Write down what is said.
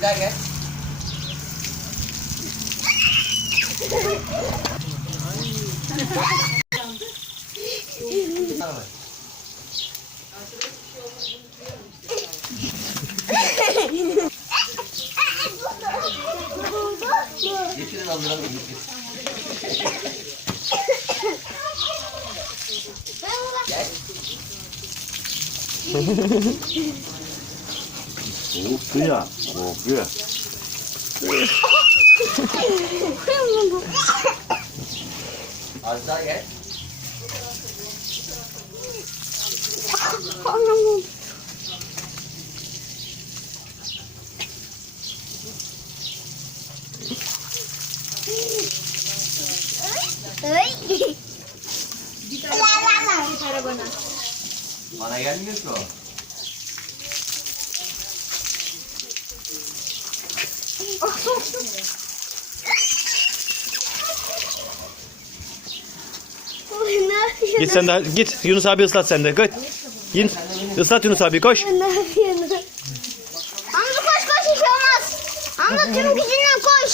Gel gel. Tamam. Getirin aldıralım. Gel. Soğuktu ya. Korkuyor. Az daha gel. Bana gelmiyor ki o. Git sen de git Yunus abi ıslat sen de. Git. Git. Islat Yunus abi koş. Hamza koş koş hiç olmaz. Hamza tüm gücünden koş.